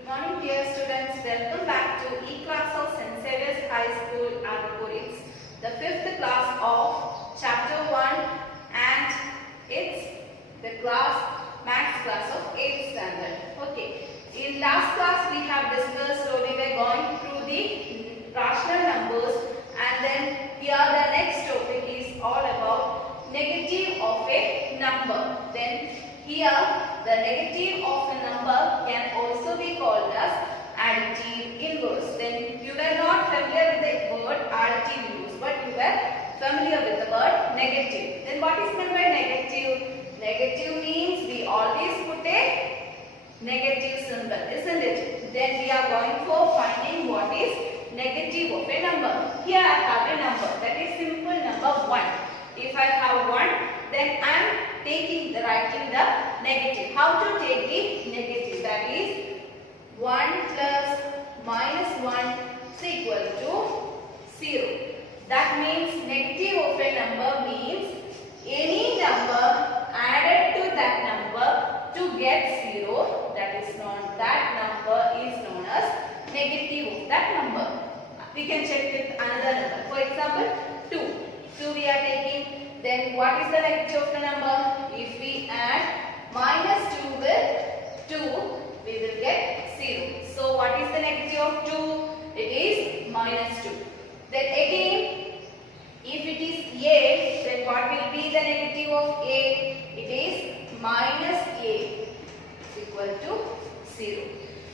Good morning dear students, welcome back to E-class of St. Xavier's High School, Arboretes, the 5th class of chapter 1 and it's the maths class of 8th standard. Okay, in last class we have discussed, so we were going through the rational numbers, and then here the next topic is all about negative of a number. Then here the negative of a number can also be called as additive inverse. Then you were not familiar with the word additive inverse, but you were familiar with the word negative. Then what is meant by negative? Negative means we always put a negative symbol, isn't it? Then we are going for finding what is negative of a number. Here I have a number, that is simple number 1. If I have 1, then I am writing the negative. How to take the negative? That is 1 plus minus 1 is equal to 0. That means negative of a number means any number added to that number to get 0. That number is known as negative of that number. We can check with another number. For example, 2. 2 we are taking. Then what is the negative of the number? If we add minus 2 with 2, we will get 0. So what is the negative of 2? It is minus 2. Then again, if it is a, then what will be the negative of a? It is minus a is equal to 0.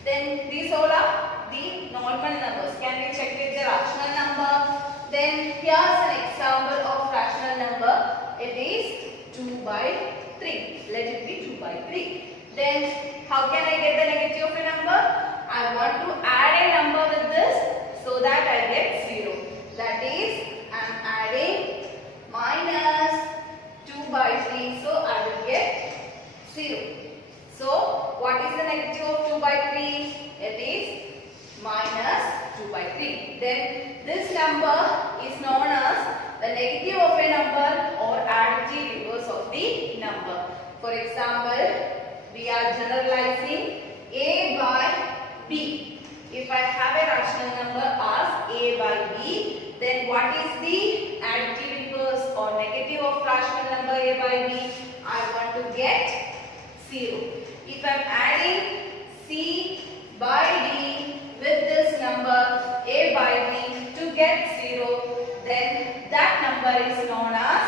Then these all are the normal numbers. Can we check with the rational number? Then here's an example of rational number. It is 2 by 3. Let it be 2 by 3. Then how can I get the negative of a number? I want to add a number with this so that I get 0. That is, I am adding minus 2 by 3. So I will get 0. So what is the negative of 2 by 3? It is minus 2 by 3. Then this number is known as the negative of a number or additive inverse of the number. For example, we are generalizing a by b. If I have a rational number as a by b, then what is the additive inverse or negative of rational number a by b? I want to get 0. If I am adding c by d with this number a by b to get 0, then that number is known as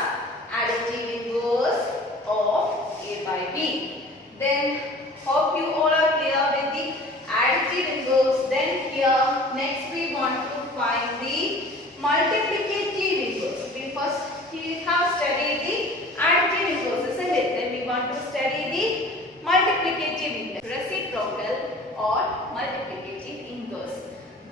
additive inverse of a by b. Then hope you all are clear with the additive inverse. Then here next we want to find the multiplicative inverse. We have studied the additive inverse, isn't it? Then we want to study the multiplicative inverse, reciprocal or multiplicative inverse.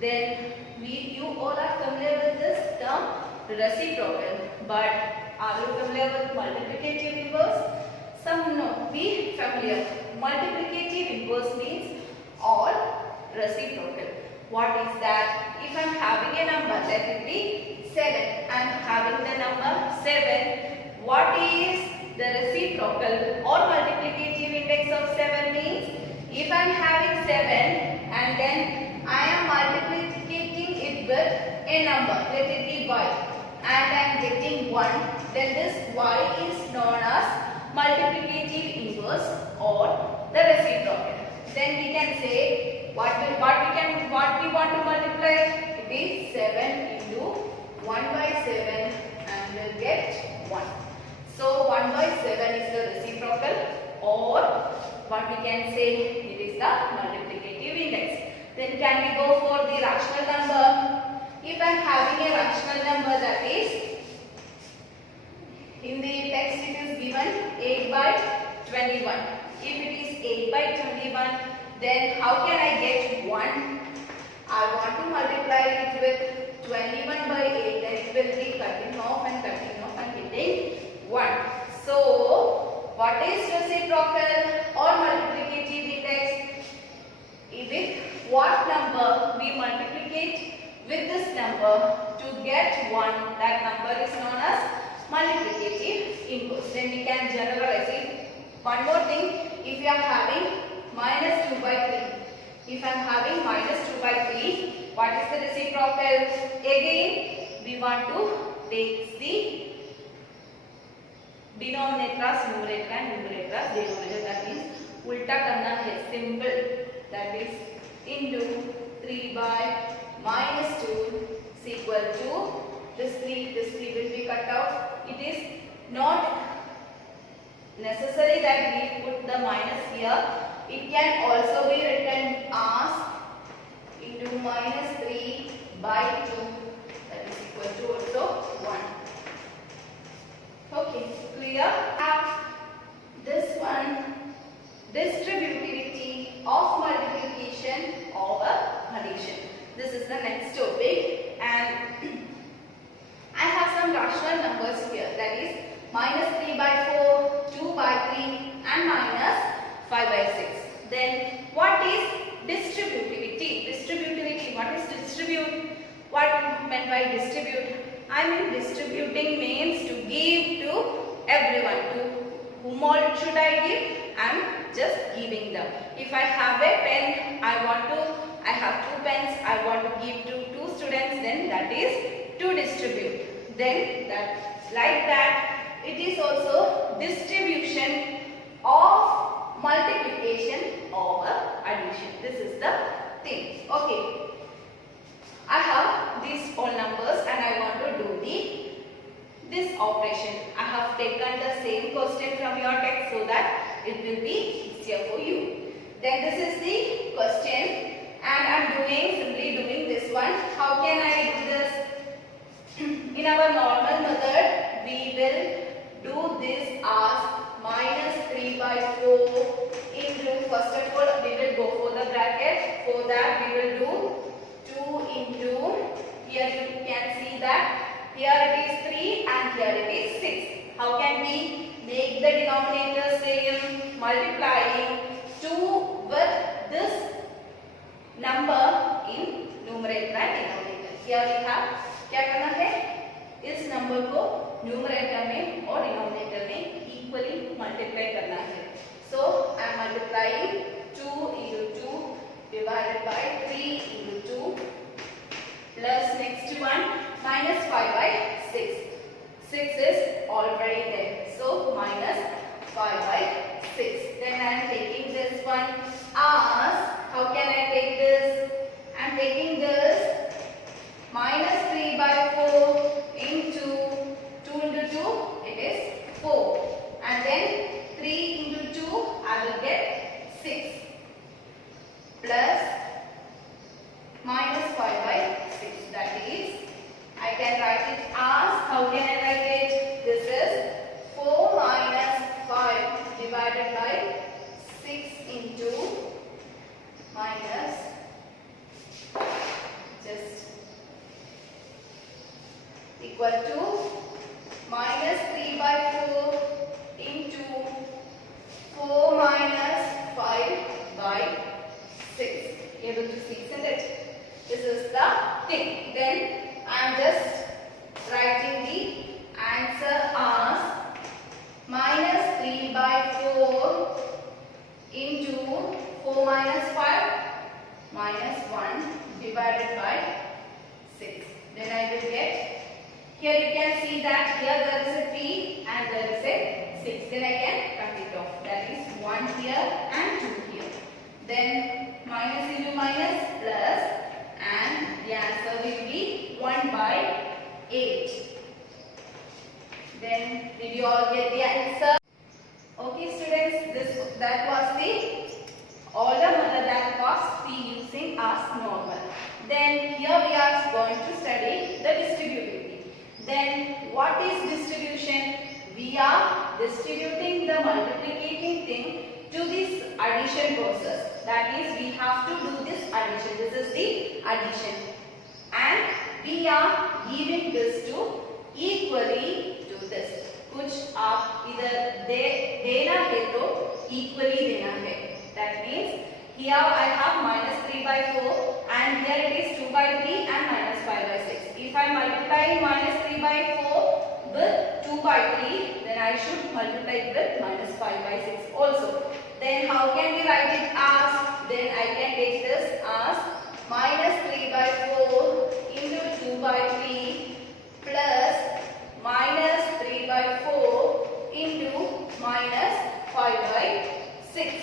Then you all are familiar with this term reciprocal, but are you familiar with multiplicative inverse? Some no, be familiar. Multiplicative inverse means all reciprocal. What is that? If I am having a number, let it be 7. I am having the number 7. What is the reciprocal or multiplicative index of 7 means? If I am having 7 and then I am multiplicating it with a number, let it be y, and I am getting 1, then this y is known as multiplicative inverse or the reciprocal. Then we can say what we want to multiply. It is 7 into 1 by 7 and we'll get 1. So 1 by 7 is the reciprocal, or what we can say, it is the multiplicative index. Then can we go for the rational number? If I am having a rational number, that is, in the text it is given 8 by 21. If it is 8 by 21, then how can I get 1? I want to multiply it with 21 by 8, then it will be cutting off and getting 1. So, what is reciprocal or multiplicative index? With what number we multiplicate with this number to get 1, that number is known as multiplicative inverse. Then we can generalize it. One more thing, if you are having minus 2 by 3, if I am what is the reciprocal? Again we want to take the denominator as numerator and numerator as denominator. That means ulta करना है, simple. That is into 3 by minus 2 is equal to this 3 will be cut off. It is not necessary that we put the minus here. It can also be written as into minus 3 by 2, that is equal to also 1. Okay, clear? Have this one, distributivity of multiplication over addition. This is the next topic, and I have some rational numbers here, that is minus 3 by 4, 2 by 3 and minus 5 by 6. Then what is distributivity? Distributivity, what is distribute? What meant by distribute? I mean distributing means to give to everyone. To whom all should I give? I am just giving them. If I have a pen, I have 2 pens, I want to give to 2 students, then that is to distribute. Then that, like that, it is also distribution of multiplication over addition. This is the thing. Okay, I have these all numbers and I want to do this operation. I have taken the same question from your text so that it will be easier for you. Then this is the question and I am simply doing this one. How can I do this? In our normal method, we will do this as minus 3 by 4 into, first of all we will go for the bracket. For that we will do 2 into, here you can see that here it is 3 and here it is 6. How can we make the denominator same? Multiplying 2 with this number in numerator and denominator. Here we have, क्या करना है, इस number को numerator में और denominator में equally multiply करना है. So I am multiplying 2 into 2 divided by 3 into 2 plus next one minus 5 by 6. 6 is already there, so minus 5 by 6. Then I am taking this one as, how can I take this? I am taking this minus 3 by 4 into 2 into 2, it is 4, and then 3 into 2 I will get 6 plus minus 5 by 6, that is, I can write it as, how can I write it? This is 4 minus 5 divided by 6 into minus, just equal to minus 3 by 4 into 4 minus 5 by 6. Able to see, isn't it? This is the thing. Then I am just writing the answer as minus 3 by 4 into 4 minus 5 minus 1 divided by 6. Then I will get, here you can see that here there is a 3 and there is a 6. Then I can cut it off. That is 1 here and 2 here. Then minus into minus plus, and the answer will be 1 by 8. Then did you all get the answer? Okay students, that was the order method that was we using as normal. Then here we are going to study the distributivity. Then what is distribution? We are distributing the multiplicating thing to this addition process. That is, we have to do this addition. This is the addition, and we are giving this to equally to this. कुछ आप इधर देना है तो equally देना है. That means here I have minus 3 by 4 and here it is 2 by 3 and minus 5 by 6. If I multiply minus 3 by 4 with 2 by 3, then I should multiply with minus 5 by 6 also. Then how can we write it as? Then I can take this as minus 3 by 4 into 2 by 3 plus minus 3 by 4 into minus 5 by 6.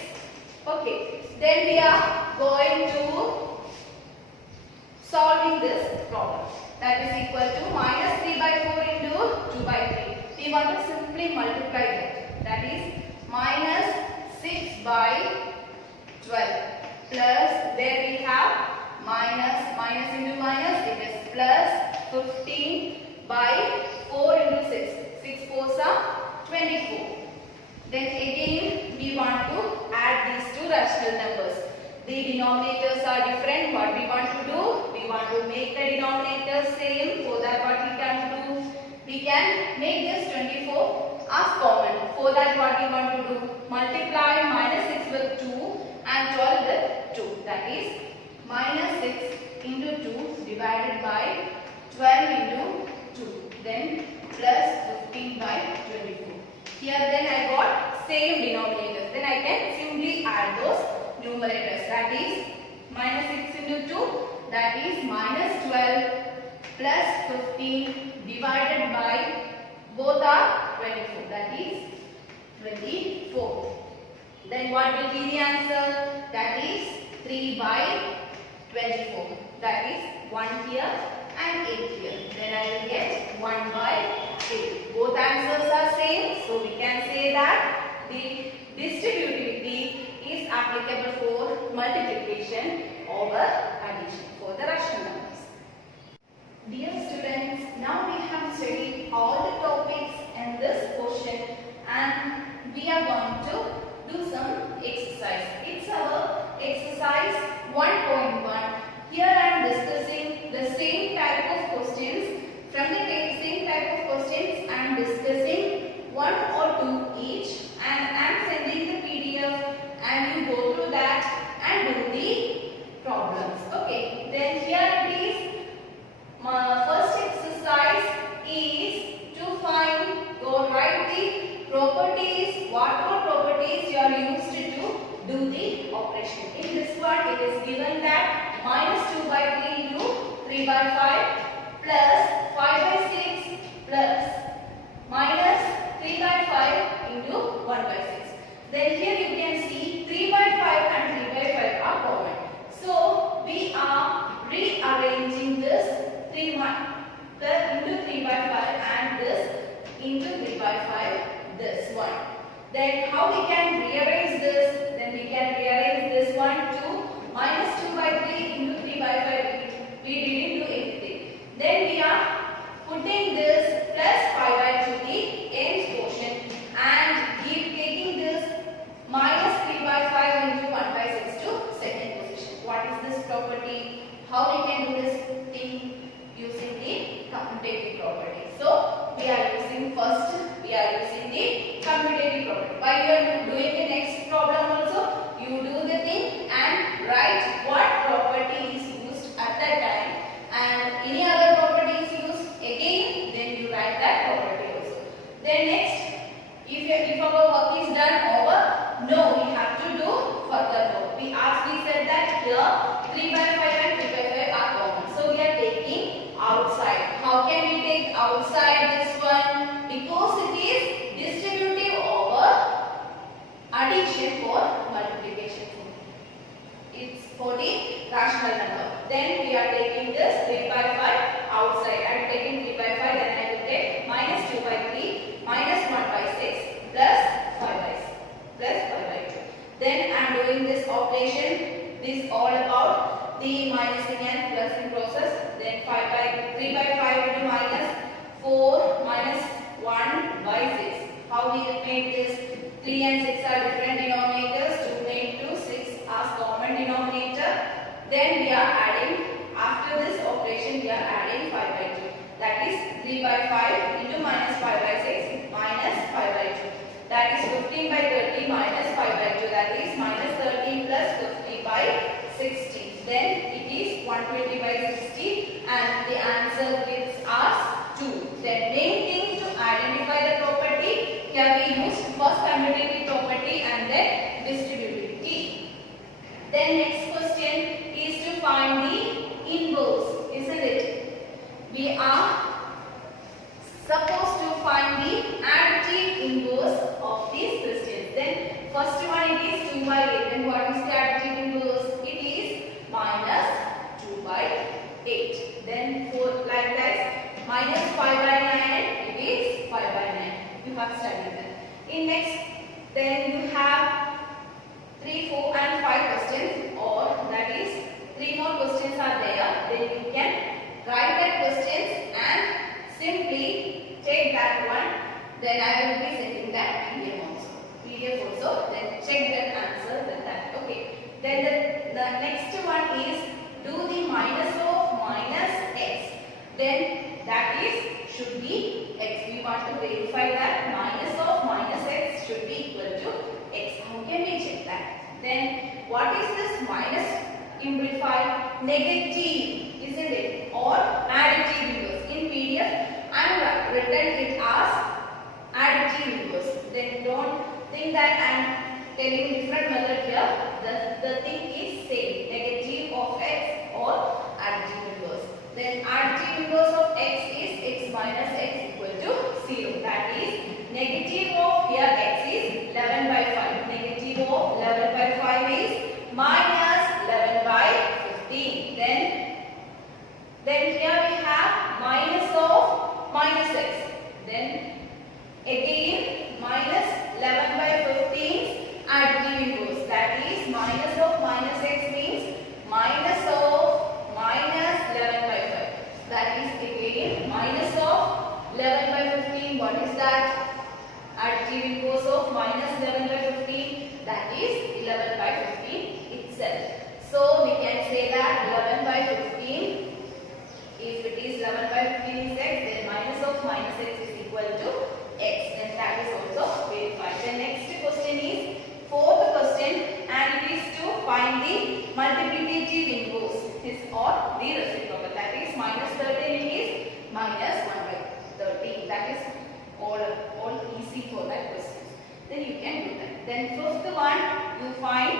Okay, then we are going to solving this problem. That is equal to minus 3 by 4 into 2 by 3. We want to simply multiply that. That is minus 6 by 12 plus there we have minus into minus, it is plus 15 by 4 into 6. 6 fours are 24. Then again we want to add these two rational numbers. The denominators are different. What we want to do? We want to make the denominators same. For that what we can do? We can make this 24 as common. For that what we want to do? Multiply minus 6 with 2 and 12 with 2. That is minus 6 into 2 divided by 12 into 2. Then plus 15 by 24. Here then I got same denominators. Then I can simply add those numerators. That is minus 6 into 2. That is minus 12 plus 15 divided by both are 24. That is 24. Then what will be the answer? That is 3 by 24. That is 1 here and 8 here. Then I will get 1 by 8. Both answers are same. So we can say that the distributivity is applicable for multiplication over addition for the rational numbers. Dear students, now we have studied all the topics in this portion and we are going to do some exercise. It's our exercise 1.1. Here I am discussing the same type of questions. From the same type of questions I am discussing one or two each and I am sending the PDF and you go through that and do the problems. Okay, then here it is. First exercise is to find or write the properties, what all properties you are used to do the operation. In this one it is given that minus 2 by 3 into 3 by 5 plus 5 by 6 plus minus 3 by 5 into 1 by 6. Then here you can see 3 by 5 and 3 by 5 are common. So we are rearranging this 3 into 3 by 5 and this into 3 by 5, this one. Then how we can rearrange this? Then we can rearrange this one to minus 2 by 3 into 3 by 5. We didn't do anything. Then we are putting this plus 5 by 2 the nth portion and taking this minus 3 by 5 into 1 by 6 to second position. What is this property? How we can do this thing? Using the commutative property. So we are using first, we are using the commutative property. While you are doing the next problem also, you do the thing and write what property is used at that time and any other property is used again, then you write that property also. Then next, if our work is done over, no, we have to do further work. We said that here 3 by 5 and 3 by 5 are common. So we are taking outside. How can we take outside this one? Because it is distributive over addition for multiplication. It's for the rational number. Then we are taking this 3 by 5 outside. I am taking 3 by 5, then I will take minus 2 by 3, minus 1 by 6, plus 5 by 6, plus 5 by 2. Then I am doing this operation. This all about the minusing and plusing process. Then 3 by 5 into minus 4 minus 1 by 6. How we will make this? 3 and 6 are different denominators. To make 2, 6 as common denominator. Then we are adding, after this operation we are adding 5 by 2. That is 3 by 5 into minus 5 by 6 minus 5 by 2. That is 15 by 30 minus 5 by 2. That is minus 13 plus 50 by 60. Then it is 120 by 60 and the answer gives us 2. The main thing to identify the property, here we use first commutative property and then distributivity. Then next question is to find the In next, then you have 3, 4 and 5 questions, or that is 3 more questions are there. Then you can write that questions and simply take that one. Then I will be sending that PDF also. Then check that answer. Then that okay. Then the next one is do the minus of minus x. Then that is should be x. We want to verify that minus of minus x should be equal to x. How can we check that? Then what is this minus implied? Negative, isn't it? Or additive inverse. In PDF, I have written it as additive inverse. Then don't think that I am telling different method here. The thing is same. Negative of x or additive inverse. Then additive inverse of x is x minus x equal to 0. That is negative of here x is 11 by 5. Negative of 11 by 5 is minus 11 by 15. Then here we have minus of minus x. Then again minus 11 by 15 additive inverse. That is minus of minus x means minus of minus 11 by 5. That is again minus of 11 by 15. What is that? Additive inverse of minus 11 by 15. That is 11 by 15 itself. So we can say that 11 by 15. If it is 11 by 15 is x, then minus of minus x is equal to x. Then that is also verified. The next question is fourth question, and it is to find the multiplicative inverse or the reciprocal. That is minus 13 is minus 1 by 13. That is all easy for that question. Then you can do that. Then fifth one, you find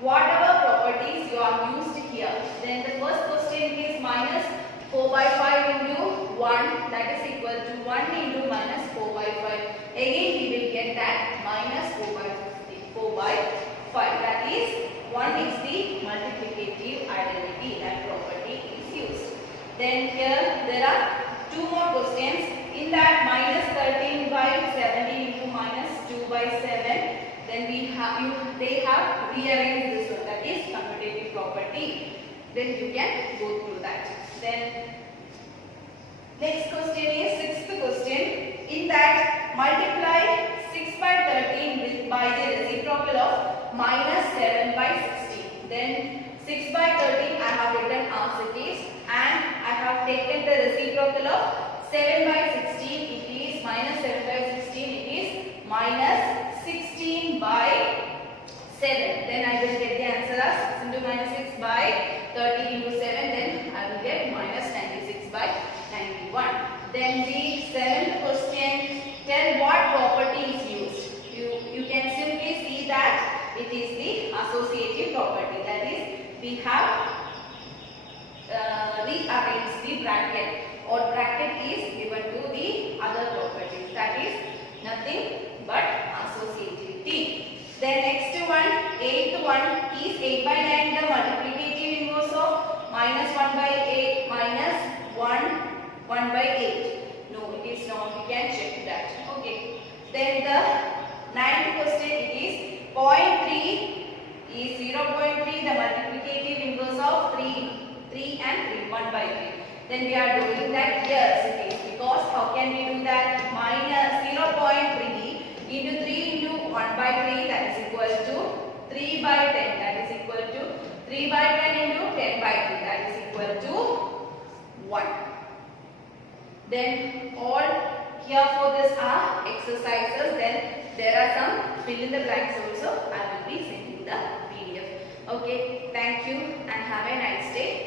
whatever properties you are used here. Then the first question is minus 4 by 5 into 1, that is equal to 1 into minus 4 by 5. Again we will get that minus 4 by 5. That is 1 is the multiplicative identity. That property is used. Then here there are 2 more questions. In that minus 13 by 17 into minus 2 by 7. Then they have rearranged this one. That is commutative property. Then you can go through that. Then next question is sixth question. In that multiply 6 by 13 by the reciprocal of minus 7 by 16. Then 6 by 13 I have written as it is, and I have taken the reciprocal of 7 by 16. It is minus 7 by 16. It is minus 16 by 7. Then I will get the answer as 6 into minus 6 by 30 into 7. Then I will get minus 96 by 91. Then the seventh question, tell what property is used. You can simply see that it is the associative property. That is, we have rearranged the bracket, or bracket is given to the other properties. That is nothing but associativity. Then next one, eighth one is 8 by 9, the multiplicative inverse of minus 1 by 8 minus 1 by 8. No, it is not. We can check that. Okay. Then the ninth question, it is 0.3 is 0.3, the multiplicative inverse of 3 and 1 by 3. Then we are doing that here it is, because how can we do that? Minus 0.3 into 3 into 1 by 3, that is equal to 3 by 10, that is equal to 3 by 10 into 10 by 3, that is equal to 1. Then all here for this are exercises. Then there are some fill in the blanks also. I will be sending the PDF. Okay, thank you and have a nice day.